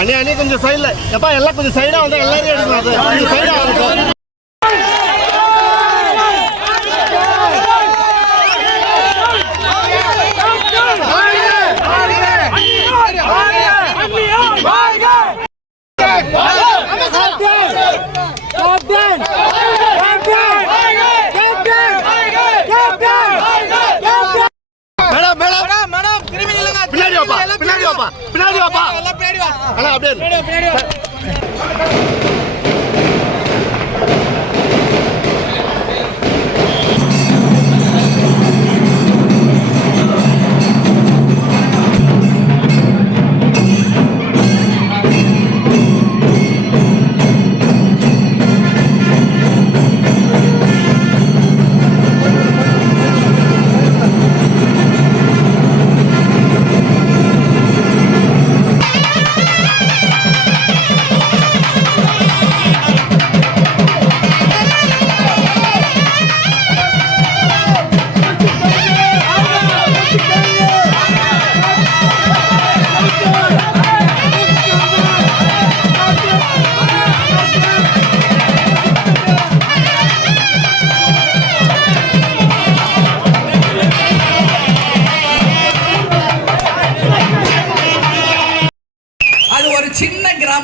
அண்ணே அண்ணே கொஞ்சம் சைடில் எப்பா எல்லாம் கொஞ்சம் சைடாக வந்து எல்லாரையும் எடுக்கணும் அது கொஞ்சம் சைடாக இருக்கும் அண்ணா அப்படியே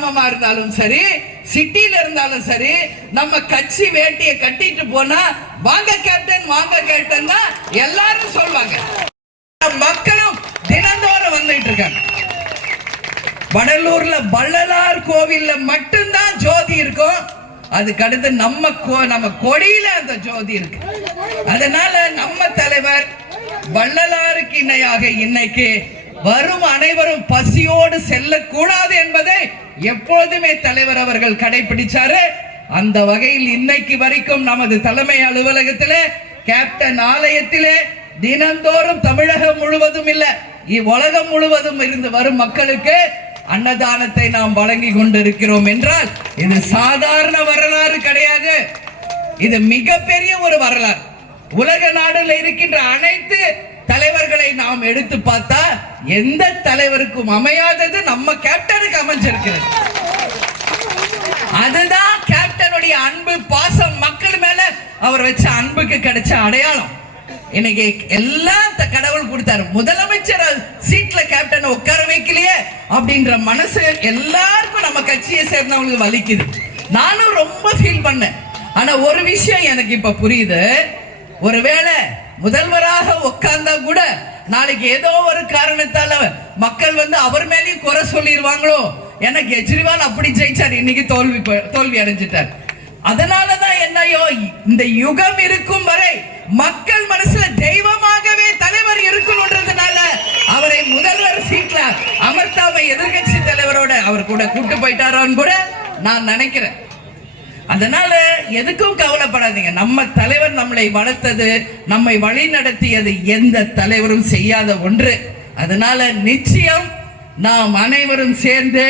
கிராமமா இருந்தாலும் சரி சிட்டியில இருந்தாலும் சரி நம்ம கட்சி வேட்டியை கட்டிட்டு போனா வாங்க கேப்டன் வாங்க கேப்டன் தான் எல்லாரும் சொல்லுவாங்க மக்களும் தினந்தோறும் வந்துட்டு இருக்காங்க. வடலூர்ல வள்ளலார் கோவில்ல மட்டும்தான் ஜோதி இருக்கும். அதுக்கு அடுத்து நம்ம நம்ம கொடியில அந்த ஜோதி இருக்கு. அதனால நம்ம தலைவர் வள்ளலாருக்கு இணையாக இன்னைக்கு வரும் அனைவரும் பசியோடு செல்லக்கூடாது என்பதை எப்போதுமே தலைவர் அவர்கள் கடைபிடிச்சாரு. அந்த வகையில் இன்னைக்கு வரைக்கும் நமது தலைமை அலுவலகத்திலே கேப்டன் ஆலயத்திலே தினந்தோறும் தமிழகம் முழுவதும் இல்ல உலகம் முழுவதும் இருந்து வரும் மக்களுக்கு அன்னதானத்தை நாம் வழங்கி கொண்டிருக்கிறோம் என்றால் இது சாதாரண வரலாறு கிடையாது. இது மிகப்பெரிய ஒரு வரலாறு. உலக நாடுல இருக்கின்ற அனைத்து தலைவர்களை நாம் எடுத்து பார்த்தா எந்த தலைவருக்கும் அமையாதது நம்ம கேப்டனுக்கு அமைஞ்சிருக்கிறது. அதுதான் கேப்டனுடைய அன்பு பாசம் மக்கள் மேல அவர் வச்ச அன்புக்கு கிடைச்ச அடையாளம். இன்னைக்கு எல்லாம் கடவுள் கொடுத்தாரு. முதலமைச்சர் சீட்ல கேப்டன் உட்கார வைக்கலையே அப்படின்ற மனசு எல்லாருக்கும் நம்ம கட்சியை சேர்ந்தவங்களுக்கு வலிக்குது. நானும் ரொம்ப ஃபீல் பண்ணேன். ஆனா ஒரு விஷயம் எனக்கு இப்ப புரியுது. ஒருவேளை முதல்வராக உட்கார்ந்தா கூட நாளைக்கு ஏதோ ஒரு காரணத்தால மக்கள் வந்து அவர் மேலேயும் குறை சொல்லிடுவாங்களோ ஏன்னா கெஜ்ரிவால் அப்படி ஜெயிச்சார். இன்னைக்கு தோல்வி ப- தோல்வி அடைஞ்சிட்டார். அதனாலதான் என்னையோ இந்த யுகம் இருக்கும் வரை மக்கள் மனசுல தெய்வமாகவே தலைவர் இருக்கணும்ன்றதுனால அவரை முதல்வர் சீட்ல அமர்த்தாம எதிர்கட்சி தலைவரோட அவர் கூட கூட்டு போயிட்டாரோன்னு கூட நான் நினைக்கிறேன். அதனால எதுக்கும் கவலைப்படாதீங்க. நம்ம தலைவர் நம்மளை வளர்த்தது நம்மை வழி நடத்தியது எந்த தலைவரும் செய்யாத ஒன்று. அதனால நிச்சயம் நாம் அனைவரும் சேர்ந்து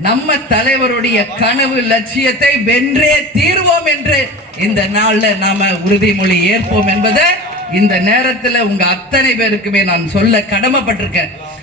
நம்ம தலைவருடைய கனவு லட்சியத்தை வென்றே தீர்வோம் என்று இந்த நாளில் நாம உறுதிமொழி ஏற்போம் என்பதை இந்த நேரத்தில் உங்க அத்தனை பேருக்குமே நான் சொல்ல கடமைப்பட்டிருக்கேன்.